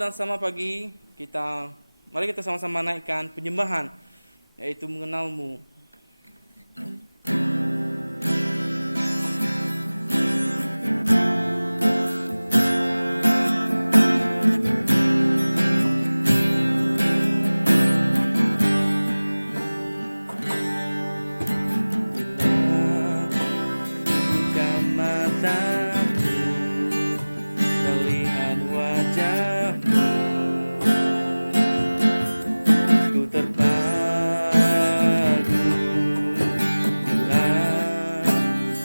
dan selamat pagi. Mari kita sama-sama naikkan penyembahan, yaitu mengenalmu. Buka mataku dan lihat wajahmu, ku terpadu bila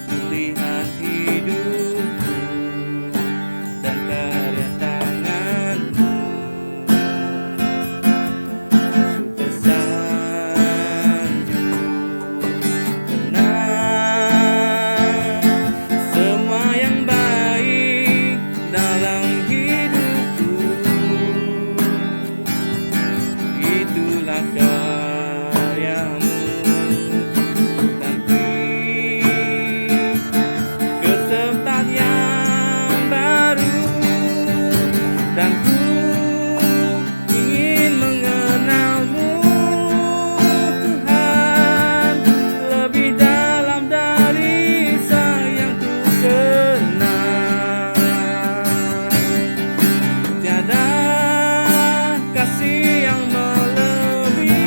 ku lihat hidupku dan karya tanganmu. Ku tersanjung karena semua yang baik dalam hidupku, itulah karyamu. Dan kesempatan yang baru, dan ku ingin mengenalmu, Tuhan, lebih dalam dari yang ku kenal. Tiada kasih yang melebihimu,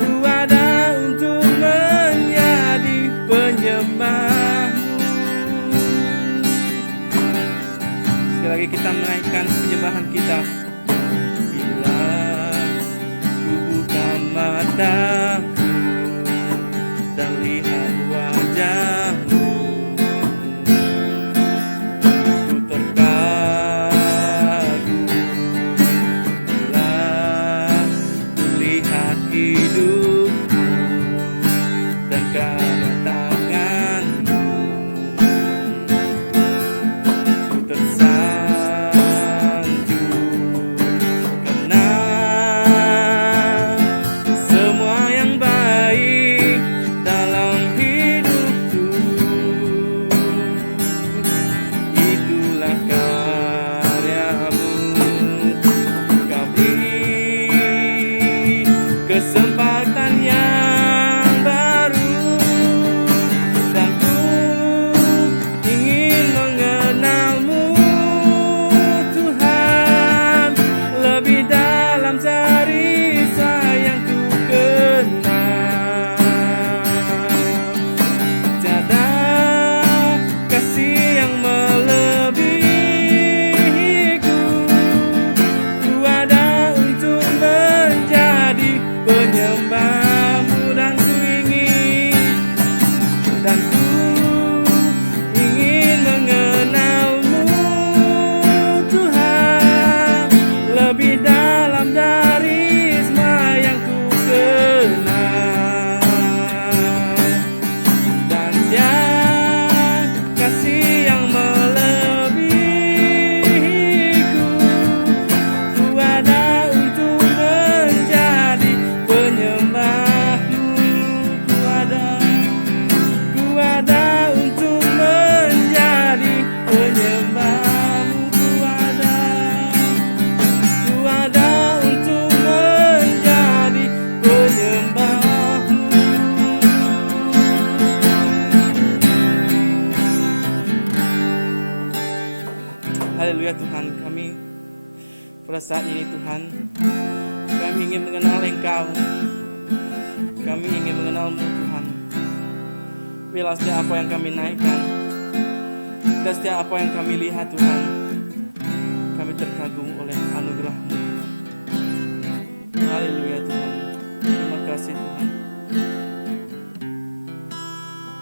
ku ada untuk menjadi penyembahmu. Sekali lagi kita menaikkan penyembahan kita. Bila ku buka mataku dan lihat wajahmu, ku terkagum bila ku lihat hidupku dan karya tanganmu. Ku tersanjung karena semua yang baik dalam hidupku, itulah karyamu. Kau beri kesempatan yang baru, dan ku ingin mengenalmu, Tuhan, lebih dalam dari yang ku kenal. Tiada kasih yang melebihiku, ku ada untuk menjadi penyembahmu. Dan ku ingin mengenalmu, Tuhan, lebih dalam dari semua yang ku kenal. Dan tiada kasih yang melebihiku, ku ada untuk menjadi penyembahmu. Ku ada untuk menjadi penyembahmu. Ku ada untuk menjadi penyembahmu. Haleluya Tuhan, kami pada saat ini Tuhan, kami ingin mengenal Engkau. Kami ingin mengenalmu Tuhan. Bila setiap apa yang kami naikkan dan setiap apa yang kami lihat Tuhan, kami terkagum oleh anugerah-Mu Tuhan. Haleluya Tuhan. Terima kasih Tuhan.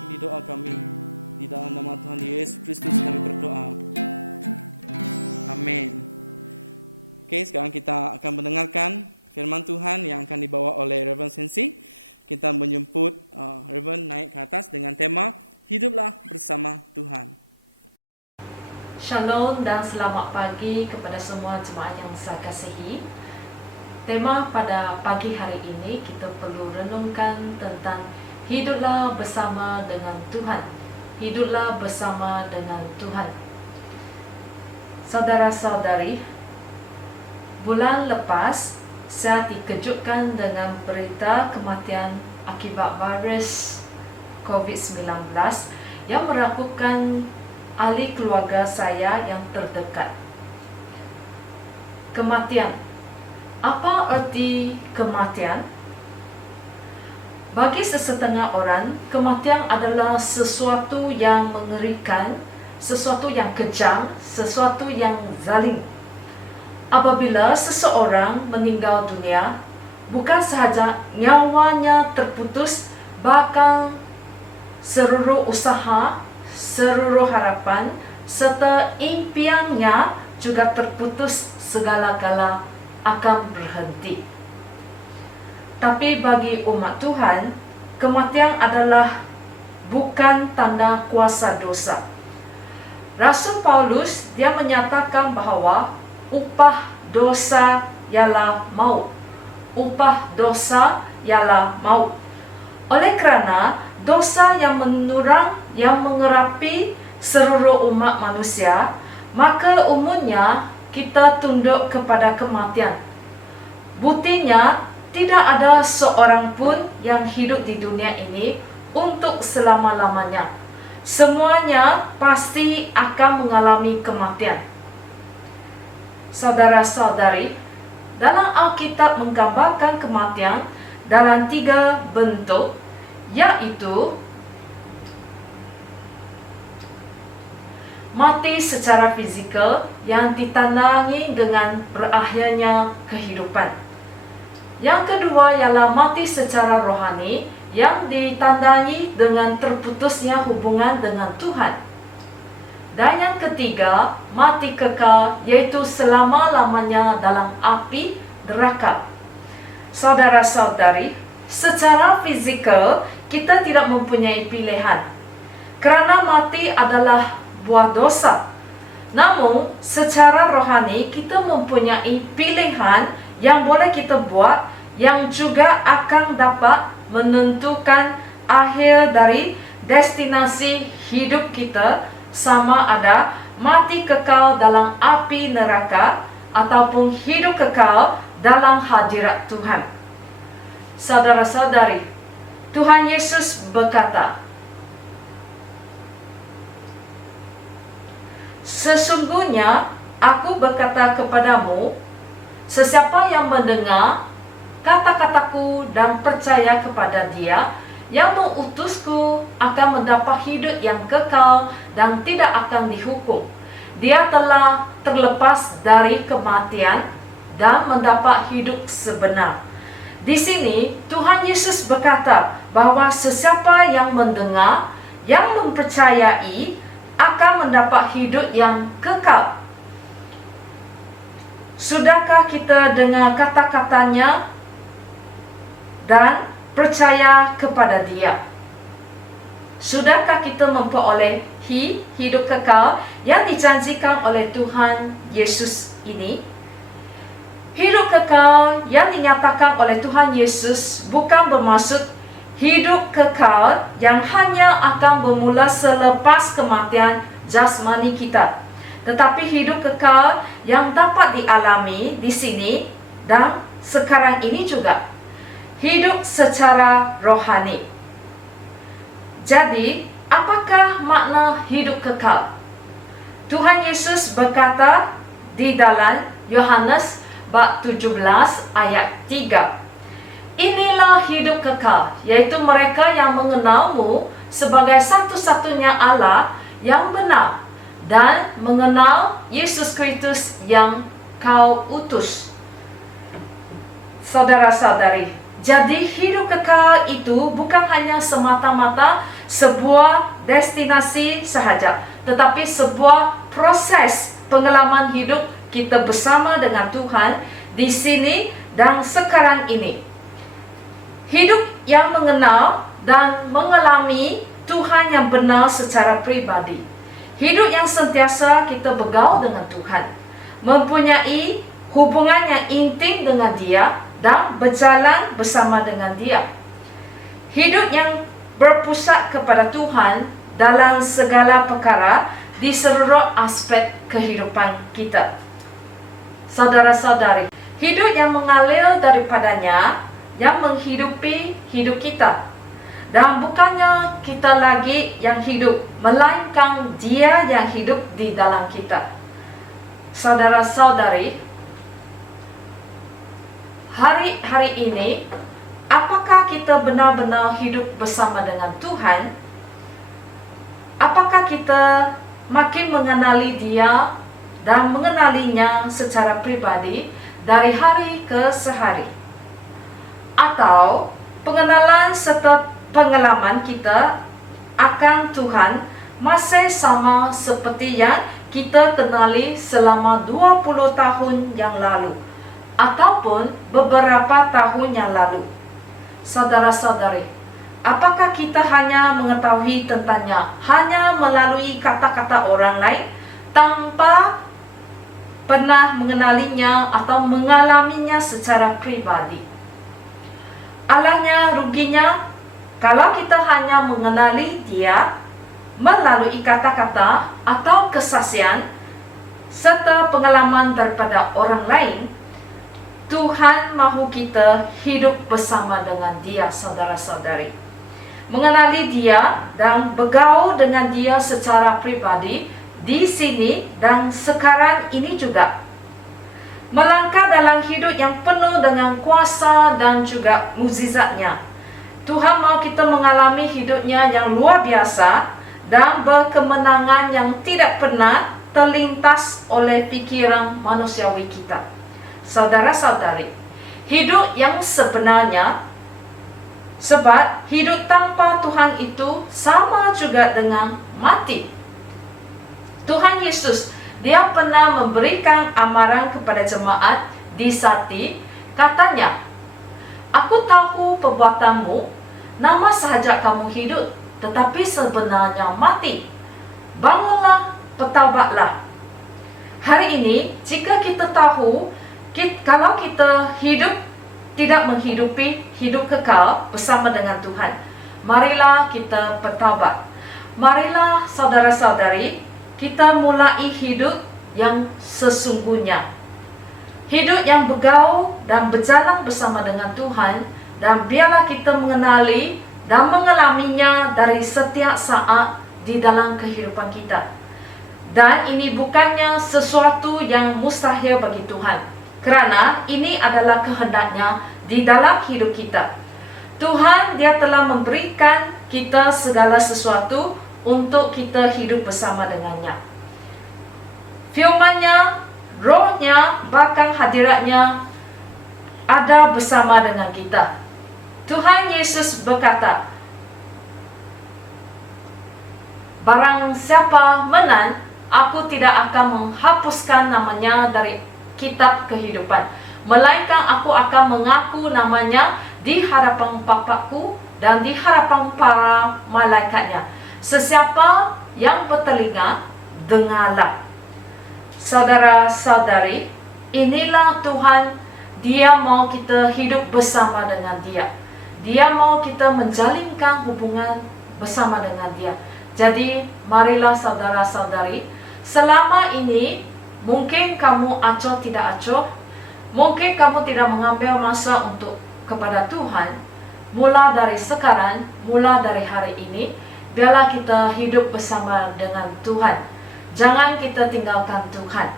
Ini doa kami, di dalam nama Tuhan Yesus Kristus kami berdoa. Amin. Oke, sekarang kita akan mendengarkan firman Tuhan yang akan dibawa oleh Reverend Sensi. Kita menjemput Reverend naik ke atas dengan tema Hiduplah Bersama Tuhan. Shalom dan selamat pagi kepada semua jemaat yang saya kasihi. Tema pada pagi hari ini kita perlu renungkan tentang hiduplah bersama dengan Tuhan. Hiduplah bersama dengan Tuhan. Saudara-saudari, bulan lepas saya dikejutkan dengan berita kematian akibat virus COVID-19 yang meragukan ahli keluarga saya yang terdekat. Kematian. Apa arti kematian? Bagi sesetengah orang, kematian adalah sesuatu yang mengerikan, sesuatu yang kejam, sesuatu yang zalim. Apabila seseorang meninggal dunia, bukan sahaja nyawanya terputus, bahkan seluruh usaha, seluruh harapan, serta impiannya juga terputus, segala-gala akan berhenti. Tapi bagi umat Tuhan, kematian adalah bukan tanda kuasa dosa. Rasul Paulus, dia menyatakan bahawa upah dosa ialah maut. Upah dosa ialah maut. Oleh kerana dosa yang menurang, yang mengerapi seluruh umat manusia, maka umumnya kita tunduk kepada kematian. Buktinya, tidak ada seorang pun yang hidup di dunia ini untuk selama-lamanya. Semuanya pasti akan mengalami kematian. Saudara-saudari, dalam Alkitab menggambarkan kematian dalam 3 bentuk, yaitu mati secara fizikal yang ditandai dengan berakhirnya kehidupan. Yang kedua ialah mati secara rohani yang ditandai dengan terputusnya hubungan dengan Tuhan. Dan yang ketiga, mati kekal, yaitu selama-lamanya dalam api neraka. Saudara-saudari, secara fizikal kita tidak mempunyai pilihan, kerana mati adalah buah dosa. Namun, secara rohani kita mempunyai pilihan yang boleh kita buat, yang juga akan dapat menentukan akhir dari destinasi hidup kita, sama ada mati kekal dalam api neraka ataupun hidup kekal dalam hadirat Tuhan. Saudara-saudari, Tuhan Yesus berkata, "Sesungguhnya aku berkata kepadamu, sesiapa yang mendengar kata-kataku dan percaya kepada Dia yang mengutusku akan mendapat hidup yang kekal dan tidak akan dihukum. Dia telah terlepas dari kematian dan mendapat hidup sebenar." Di sini Tuhan Yesus berkata bahawa sesiapa yang mendengar, yang mempercayai akan mendapat hidup yang kekal. Sudahkah kita dengar kata-katanya dan percaya kepada Dia? Sudahkah kita memperolehi hidup kekal yang dijanjikan oleh Tuhan Yesus ini? Hidup kekal yang dinyatakan oleh Tuhan Yesus bukan bermaksud hidup kekal yang hanya akan bermula selepas kematian jasmani kita, tetapi hidup kekal yang dapat dialami di sini dan sekarang ini juga. Hidup secara rohani. Jadi, apakah makna hidup kekal? Tuhan Yesus berkata di dalam Yohanes bab 17 ayat 3. "Inilah hidup kekal, yaitu mereka yang mengenalmu sebagai satu-satunya Allah yang benar dan mengenal Yesus Kristus yang kau utus." Saudara-saudari, jadi hidup kekal itu bukan hanya semata-mata sebuah destinasi sahaja, tetapi sebuah proses pengalaman hidup kita bersama dengan Tuhan di sini dan sekarang ini. Hidup yang mengenal dan mengalami Tuhan yang benar secara pribadi. Hidup yang sentiasa kita bergaul dengan Tuhan, mempunyai hubungan yang intim dengan Dia dan berjalan bersama dengan Dia. Hidup yang berpusat kepada Tuhan dalam segala perkara di seluruh aspek kehidupan kita. Saudara-saudari, hidup yang mengalir daripadanya yang menghidupi hidup kita. Dan bukannya kita lagi yang hidup, melainkan Dia yang hidup di dalam kita. Saudara-saudari, hari ini, apakah kita benar-benar hidup bersama dengan Tuhan? Apakah kita makin mengenali Dia dan mengenalinya secara pribadi dari hari ke sehari? Atau pengenalan serta pengalaman kita akan Tuhan masih sama seperti yang kita kenali selama 20 tahun yang lalu ataupun beberapa tahun yang lalu? Saudara-saudari, apakah kita hanya mengetahui tentangnya hanya melalui kata-kata orang lain tanpa pernah mengenalinya atau mengalaminya secara pribadi? Alangnya ruginya kalau kita hanya mengenali Dia melalui kata-kata atau kesaksian serta pengalaman daripada orang lain. Tuhan mahu kita hidup bersama dengan Dia, saudara-saudari. Mengenali Dia dan bergaul dengan Dia secara pribadi di sini dan sekarang ini juga. Melangkah dalam hidup yang penuh dengan kuasa dan juga mukjizat-Nya. Tuhan mau kita mengalami hidupnya yang luar biasa dan berkemenangan yang tidak pernah terlintas oleh pikiran manusiawi kita. Saudara-saudari, hidup yang sebenarnya, sebab hidup tanpa Tuhan itu sama juga dengan mati. Tuhan Yesus, Dia pernah memberikan amaran kepada jemaat di Sardi, katanya, "Aku tahu perbuatanmu, nama sahaja kamu hidup, tetapi sebenarnya mati. Bangunlah, bertaubatlah." Hari ini, jika kita tahu, kalau kita hidup tidak menghidupi hidup kekal bersama dengan Tuhan, marilah kita bertaubat. Marilah saudara-saudari, kita mulai hidup yang sesungguhnya. Hidup yang bergaul dan berjalan bersama dengan Tuhan, dan biarlah kita mengenali dan mengalaminya dari setiap saat di dalam kehidupan kita. Dan ini bukannya sesuatu yang mustahil bagi Tuhan, kerana ini adalah kehendak-Nya di dalam hidup kita. Tuhan, Dia telah memberikan kita segala sesuatu untuk kita hidup bersama dengannya. Firman-Nya, Roh-Nya, bahkan hadirat-Nya ada bersama dengan kita. Tuhan Yesus berkata, "Barang siapa menang, Aku tidak akan menghapuskan namanya dari kitab kehidupan, melainkan Aku akan mengaku namanya di hadapan Bapa-Ku dan di hadapan para malaikat-Nya. Sesiapa yang bertelinga, dengarlah." Saudara-saudari, inilah Tuhan. Dia mau kita hidup bersama dengan Dia. Dia mau kita menjalinkan hubungan bersama dengan Dia. Jadi, marilah saudara-saudari, selama ini mungkin kamu acuh tidak acuh, mungkin kamu tidak mengambil masa untuk kepada Tuhan. Mula dari sekarang, mula dari hari ini, biarlah kita hidup bersama dengan Tuhan. Jangan kita tinggalkan Tuhan.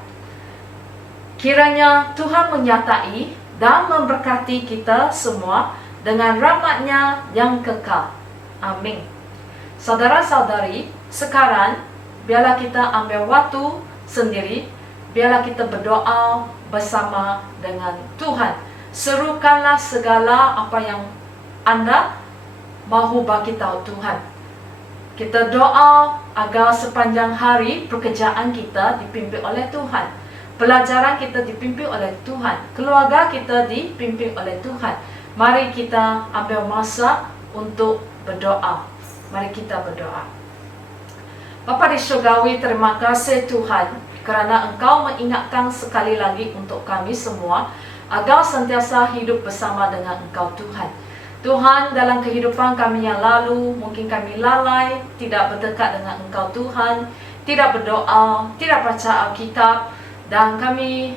Kiranya Tuhan menyertai dan memberkati kita semua dengan rahmat-Nya yang kekal. Amin. Saudara-saudari, sekarang biarlah kita ambil waktu sendiri, biarlah kita berdoa bersama dengan Tuhan. Serukanlah segala apa yang Anda mahu bagi tahu Tuhan. Kita doa agar sepanjang hari pekerjaan kita dipimpin oleh Tuhan, pelajaran kita dipimpin oleh Tuhan, keluarga kita dipimpin oleh Tuhan. Mari kita ambil masa untuk berdoa. Mari kita berdoa. Bapa di surgawi, terima kasih Tuhan, kerana Engkau mengingatkan sekali lagi untuk kami semua agar sentiasa hidup bersama dengan Engkau Tuhan. Tuhan, dalam kehidupan kami yang lalu, mungkin kami lalai, tidak berdekat dengan Engkau Tuhan. tidak berdoa, tidak baca Alkitab, dan kami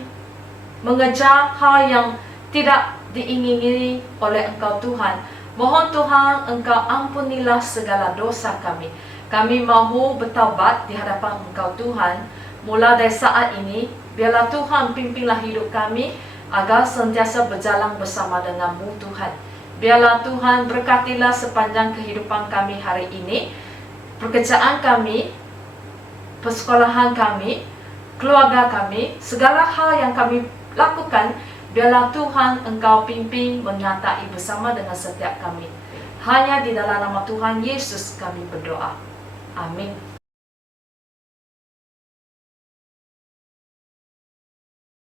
mengejar hal yang tidak diingini oleh Engkau Tuhan. Mohon Tuhan Engkau ampunilah segala dosa kami. Kami mahu bertaubat di hadapan Engkau Tuhan. Mula dari saat ini, biarlah Tuhan pimpinlah hidup kami agar sentiasa berjalan bersama dengan-Mu Tuhan. Biarlah Tuhan berkatilah sepanjang kehidupan kami hari ini, pekerjaan kami, persekolahan kami, keluarga kami, segala hal yang kami lakukan. Biarlah Tuhan Engkau pimpin menyertai bersama dengan setiap kami. Hanya di dalam nama Tuhan Yesus kami berdoa. Amin.